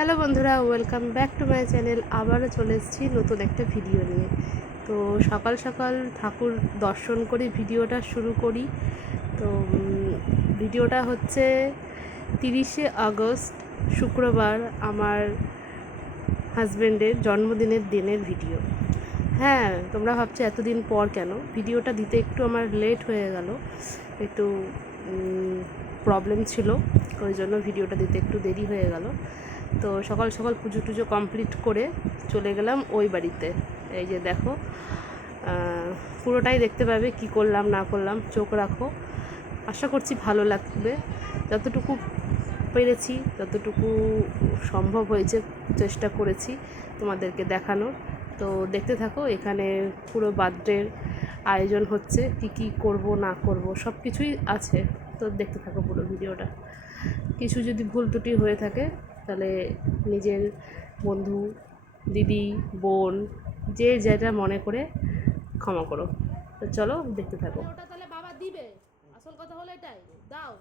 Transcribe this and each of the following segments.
Hello বন্ধুরা, welcome back to my channel. আবারও চলে এসেছি নতুন একটা ভিডিও নিয়ে। তো সকাল সকাল ঠাকুর দর্শন করে ভিডিওটা শুরু করি। তো ভিডিওটা হচ্ছে 30শে আগস্ট শুক্রবার, আমার হাজব্যান্ডের জন্মদিনের দিনের ভিডিও। হ্যাঁ, তোমরা ভাবছো এতদিন পর কেন ভিডিওটা দিতে, একটু আমার লেট হয়ে গেল, একটু প্রবলেম ছিল, ওই জন্য ভিডিওটা দিতে একটু দেরি হয়ে গেল। তো সকাল সকাল পুজো টুজো কমপ্লিট করে চলে গেলাম ওই বাড়িতে। এই যে দেখো, পুরোটাই দেখতে পাবে কি করলাম না করলাম, চোখ রাখো। আশা করছি ভালো লাগবে, যতটুকু পেরেছি যতটুকু সম্ভব হয়েছে চেষ্টা করেছি তোমাদেরকে দেখানোর। তো দেখতে থাকো, এখানে পুরো বার্থডের আয়োজন হচ্ছে, কি করব না করব সব কিছুই আছে। তো দেখতে থাকো পুরো ভিডিওটা। কিছু যদি ভুল ত্রুটি হয়ে থাকে তাহলে নিজের বন্ধু, দিদি, বোন, যে যেটা মনে করে ক্ষমা করো। তো চলো দেখতে থাকো। ওটা তাহলে বাবা দিবে, আসল কথা হলো এটাই, দাও।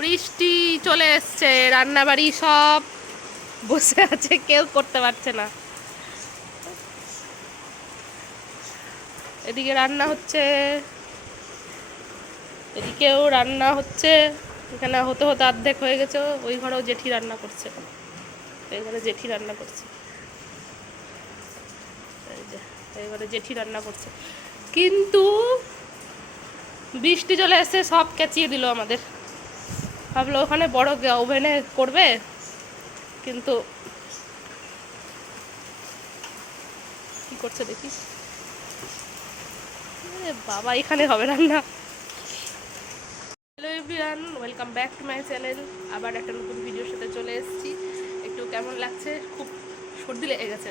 বৃষ্টি চলে এসছে, রান্নাবাড়ি সব বসে আছে, কেউ করতে পারছে না। এদিকে রান্না হচ্ছে, এদিকেও রান্না হচ্ছে। এখানে হতে হতে অর্ধেক হয়ে গেছে। ওই ঘরেও জেঠি রান্না করছে, এই ঘরে জেঠি রান্না করছে, এই যে এই ঘরে জেঠি রান্না করছে। কিন্তু বৃষ্টি চলে এসে সব কেচিয়ে দিল আমাদের। ভাবলো ওখানে বড় ওভেনে করবে, কিন্তু কি করছে দেখিস। বাবা, এখানে হবে রান্না। Hello everyone, welcome back to my channel. আবার একটা নতুন ভিডিওর সাথে চলে এসেছি। একটু কেমন লাগছে, খুব সর্দি লেগে গেছে।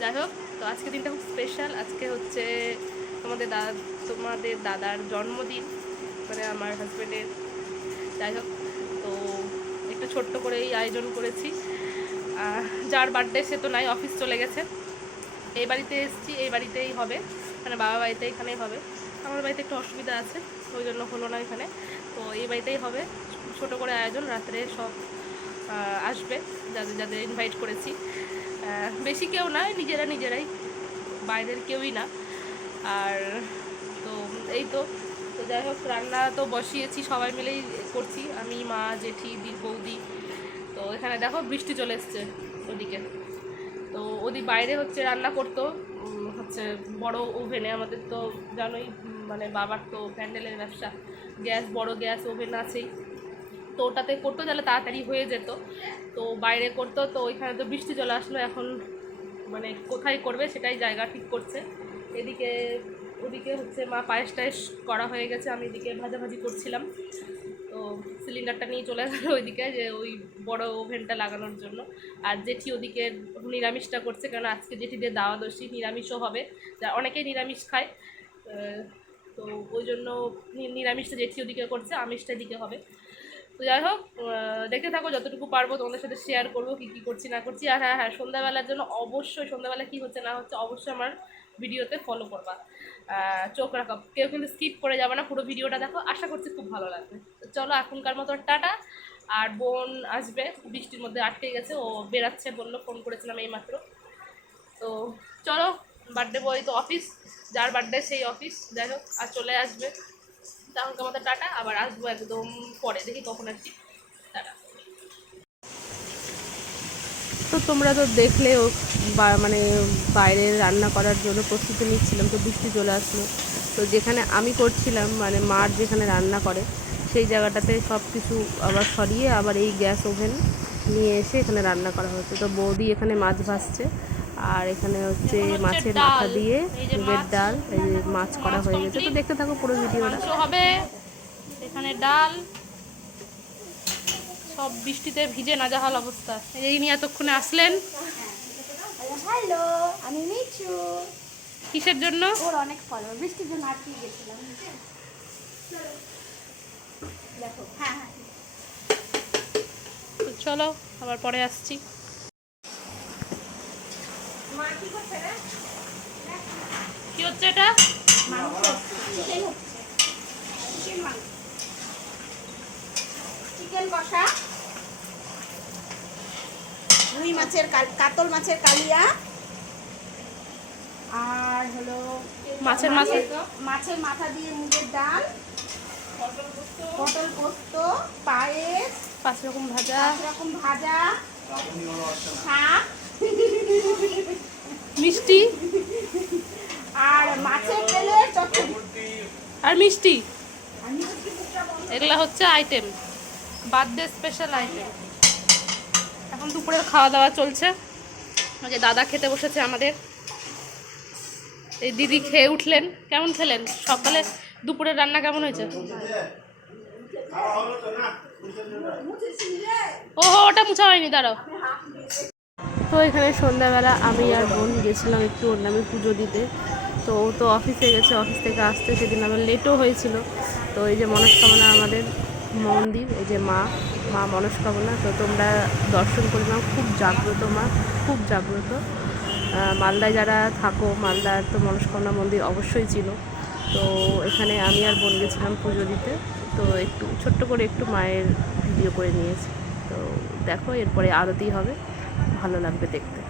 যাই হোক, তো আজকে দিনটা খুব স্পেশাল। আজকে হচ্ছে তোমাদের দাদার জন্মদিন, মানে আমার হাজব্যান্ডের। যাই হোক, তো একটু ছোট্ট করেই আয়োজন করেছি। যার বার্থডে সে তো নাই, অফিস চলে গেছে। এই বাড়িতে এসেছি, এই বাড়িতেই হবে, মানে বাবা বাড়িতে এখানেই হবে। আমার বাড়িতে একটু অসুবিধা আছে, ওই জন্য হলো না এখানে। তো এই বাড়িতেই হবে, ছোট করে আয়োজন। রাত্রে সব আসবে, যাদের যাদের ইনভাইট করেছি। বেশি কেউ নয়, নিজেরাই, বাইরের কেউই না। আর তো এই তো যাই হোক, রান্না তো বসিয়েছি, সবাই মিলেই করছি, আমি, মা, জেঠি, বৌদি। তো এখানে দেখো বৃষ্টি চলে এসছে ওদিকে। তো ওদিক বাইরে হচ্ছে রান্না করতো, হচ্ছে বড় ওভেনে। আমাদের তো জানোই, মানে বাবার তো প্যান্ডেলের ব্যবসা, বড় গ্যাস ওভেন আছেই। তো ওটাতে করতো, তাহলে তাড়াতাড়ি হয়ে যেত। তো বাইরে করতো, তো ওইখানে তো বৃষ্টি চলে আসলো। এখন মানে কোথায় করবে সেটাই জায়গা ঠিক করছে। ওদিকে হচ্ছে মা পায়েস টায়েস করা হয়ে গেছে, আমি এদিকে ভাজাভাজি করছিলাম। তো সিলিন্ডারটা নিয়ে চলে গেল ওইদিকে, যে ওই বড় ওভেনটা লাগানোর জন্য। আর জেঠি ওদিকে নিরামিষটা করছে, কারণ আজকে জেঠিদের দাওয়াদর্শী, নিরামিষও হবে। অনেকেই নিরামিষ খায়, তো ওই জন্য নিরামিষটা জেঠি ওদিকে করছে, আমিষটা এদিকে হবে। তো যাই হোক, দেখতে থাকো, যতটুকু পারবো তোমাদের সাথে শেয়ার করবো কী করছি না করছি। আর হ্যাঁ, সন্ধ্যাবেলার জন্য অবশ্যই, সন্ধ্যাবেলা কী হচ্ছে না হচ্ছে অবশ্যই আমার ভিডিওতে ফলো করবা, চোখ রাখো, কেউ কিন্তু স্কিপ করে যাবে না, পুরো ভিডিওটা দেখো, আশা করছি খুব ভালো লাগবে। তো চলো, এখনকার মতো টাটা। আর বোন আসবে, বৃষ্টির মধ্যে আটকে গেছে, ও বেরাচ্ছে বললো, ফোন করেছিলাম এইমাত্র। তো চলো, বার্থডে বয় তো অফিস, যার বার্থডে সেই অফিস। যাই হোক, আর চলে আসবে। তাহলে আমাদের টাটা, আবার আসবো একদম পরে, দেখি কখন আসছি। টাটা। তো তোমরা তো দেখলে মানে বাইরে রান্না করার জন্য প্রস্তুতি নিচ্ছিলাম, তো বৃষ্টি চলে আসলো। তো যেখানে আমি করছিলাম, মানে মার যেখানে রান্না করে সেই জায়গাটাতে সব কিছু আবার সরিয়ে আবার এই গ্যাস ওভেন নিয়ে এসে এখানে রান্না করা হচ্ছে। তো বৌদি এখানে মাছ ভাজছে, আর এখানে হচ্ছে মাছের মাথা দিয়ে মুগের ডাল, এই যে মাছ করা হয়ে গেছে। তো দেখতে থাকো পুরো ভিডিওটা। হবে এখানে ডাল, সব বৃষ্টিতে ভিজে নাজেহাল অবস্থা। এই নিয়ে এতক্ষণে আসলেন। হ্যালো, আমি মিচু। কিসের জন্য? ওর অনেক ফলো, বৃষ্টির জন্য আটকে গেছিলাম। দেখো, হ্যাঁ, তো চলো, আবার পরে আসছি। কি হচ্ছে এটা? মাংস চিকেন কষা, রুই মাছের কাতল মাছের কালিয়া, আর হলো মাছের মাছের মাথা দিয়ে মুগের ডাল, পটল পোস্ত, পায়েস, 5 রকম ভাজা, শাক, মিষ্টি আর মাছের তেলের চচ্চড়ি আর মিষ্টি। এগুলা হচ্ছে আইটেম, বার্থডে স্পেশাল আইটেম। এখন দুপুরের খাওয়া দাওয়া চলছে। ওই যে দাদা খেতে বসেছে আমাদের, এই দিদি খেয়ে উঠলেন। কেমন খেলেন? সকালে দুপুরের রান্না কেমন হয়েছে? ওহো, ওটা মুছা হয়নি, দাঁড়াও। তো এখানে সন্ধ্যাবেলা আমি আর বোন গেছিলাম একটু ওর নামে পুজো দিতে। তো ও তো অফিসে গেছে, অফিস থেকে আসতে সেদিন আবার লেটও হয়েছিল। তো এই যে মনস্কামনা আমাদের মন্দির, এই যে মা মনস্কামনা, তো তোমরা দর্শন করে নাও। খুব জাগ্রত মা, খুব জাগ্রত। মালদায় যারা থাকো, মালদার তো মনস্কামনা মন্দির অবশ্যই ছিল। তো এখানে আমি আর বোন গেছিলাম পুজো দিতে। তো একটু ছোট্ট করে একটু মায়ের ভিডিও করে নিয়েছি। তো দেখো, এরপরে আরতি হবে, ভালো লাগবে দেখতে।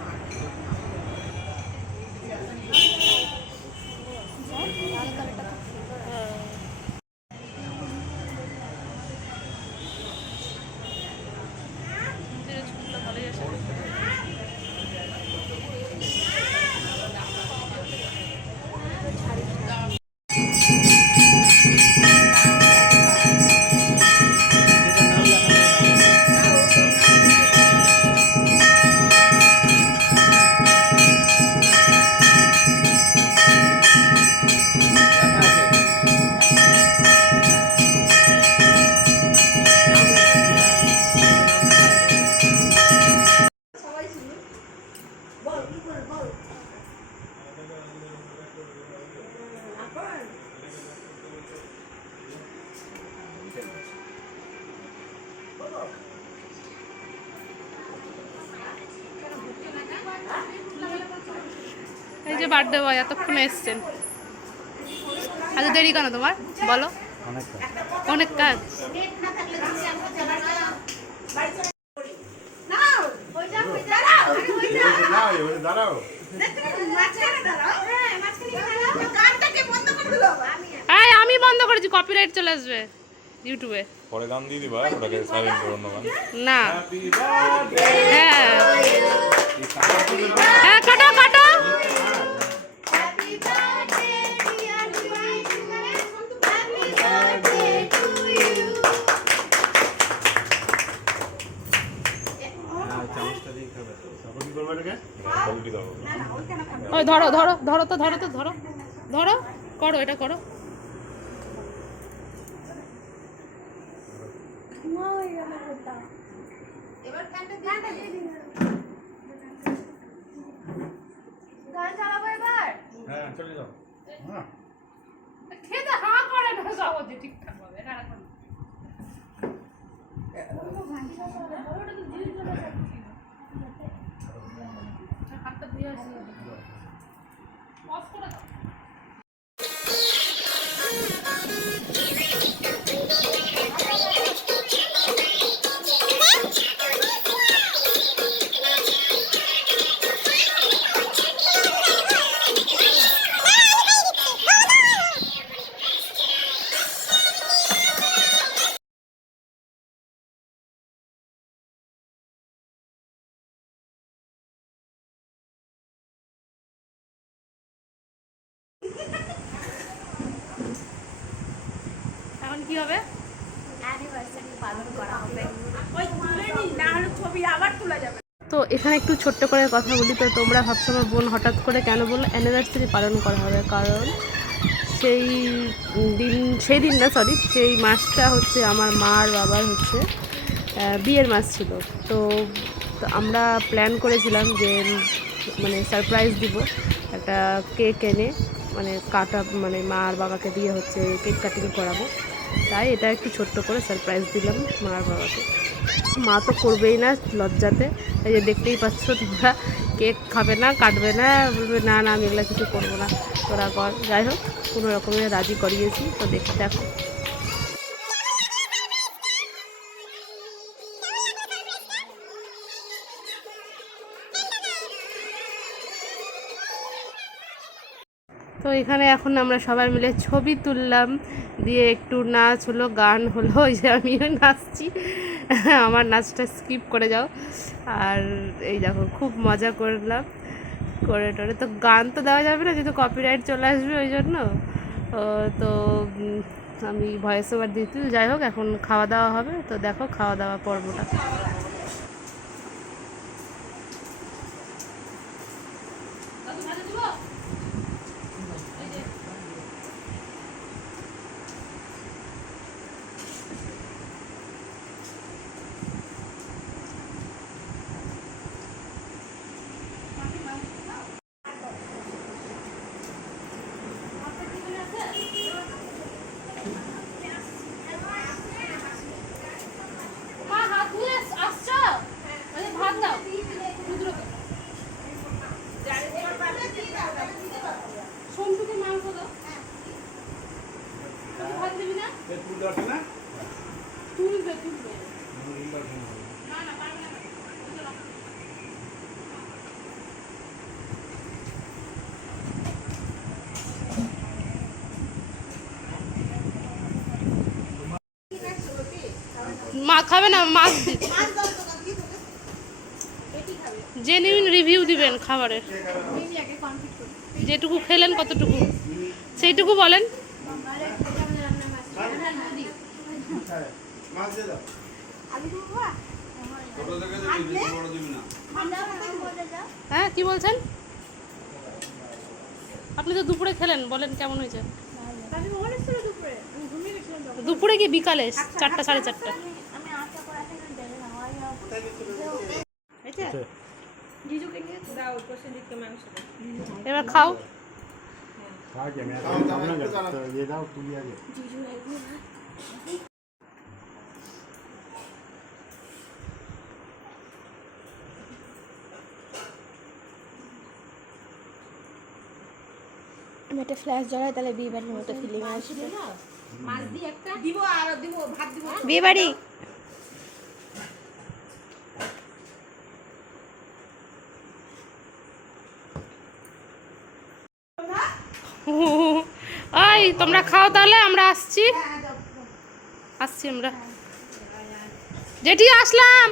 এই যে বার্থডে বয় এতক্ষণে এসছেন, এত দেরি কেন তোমার বলো? অনেক কাজ। আমি বন্ধ করেছি, কপিরাইট চলে আসবে ইউটিউবে। পরে গান দিয়ে দিবা, ওটাকে সাইলেন্ট করো, অন্য গান না। হ্যাঁ হ্যাঁ, কাটো কাটো। ওই ধরো ধরো ধরো তো, ধরো তো, ধরো ধরো, করো, এটা করো। খেতে হাঁ করে না সহজে ঠিকঠাক ভাবে। হাতটা ধুয়ে আসি। অফ করে দাও। এখন কি হবে? অ্যানিভার্সারি পালন করা হবে। ওই তুলে নি, না হলে ছবি আবার তোলা যাবে। তো এখানে একটু ছোট্ট করে কথা বলি। তো তোমরা ভাবছো আমার বোন হঠাৎ করে কেন বললো অ্যানিভার্সারি পালন করা হবে? কারণ সেই দিন না, সরি, সেই মাসটা হচ্ছে আমার মা আর বাবার হচ্ছে বিয়ের মাস ছিল। তো আমরা প্ল্যান করেছিলাম যে মানে সারপ্রাইজ দিব, একটা কেক এনে মানে কাটা, মানে মা আর বাবাকে দিয়ে হচ্ছে কেক কাটিং করাবো। তাই এটা একটু ছোট্ট করে সারপ্রাইজ দিলাম মা আর বাবাকে। মা তো করবেই না লজ্জাতে, এই যে দেখতেই পাচ্ছ তোমরা, কেক খাবে না, কাটবে না, বলবে না না আমি এগুলো কিছু করবো না, তোরা কর। যাই হোক, কোনো রকমের রাজি করিয়েছি। তো দেখো তো এখানে এখন আমরা সবাই মিলে ছবি তুললাম, দিয়ে একটু নাচ হলো, গান হলো, ওই যে আমিও নাচছি, আমার নাচটা স্কিপ করে যাও। আর এই দেখো খুব মজা করলাম করে টরে। তো গান তো দেওয়া যাবে না, যেহেতু কপিরাইট চলে আসবে, ওই জন্য তো আমি ভয়েস ওভার দিতে। যাই হোক, এখন খাওয়া দাওয়া হবে, তো দেখো খাওয়া দাওয়া পর্বটা। মা খাবে না, মাছ জেনুইন রিভিউ দিবেন খাবারের, যেটুকু খেলেন কতটুকু সেইটুকু বলেন। হ্যাঁ কি বলছেন? আপনি তো দুপুরে খেলেন, বলেন কেমন হয়েছে? দুপুরে কি বিকালে 4টা 4:30? এবার খাও। আমি একটা ফ্ল্যাশ জ্বলাই, তাহলে বিয়ে বাড়ির মতো ফিলিং আসবে। বিয়ে বাড়ি ওই তোমরা খাও তাহলে, আমরা আসছি আমরা। জেঠি আসলাম।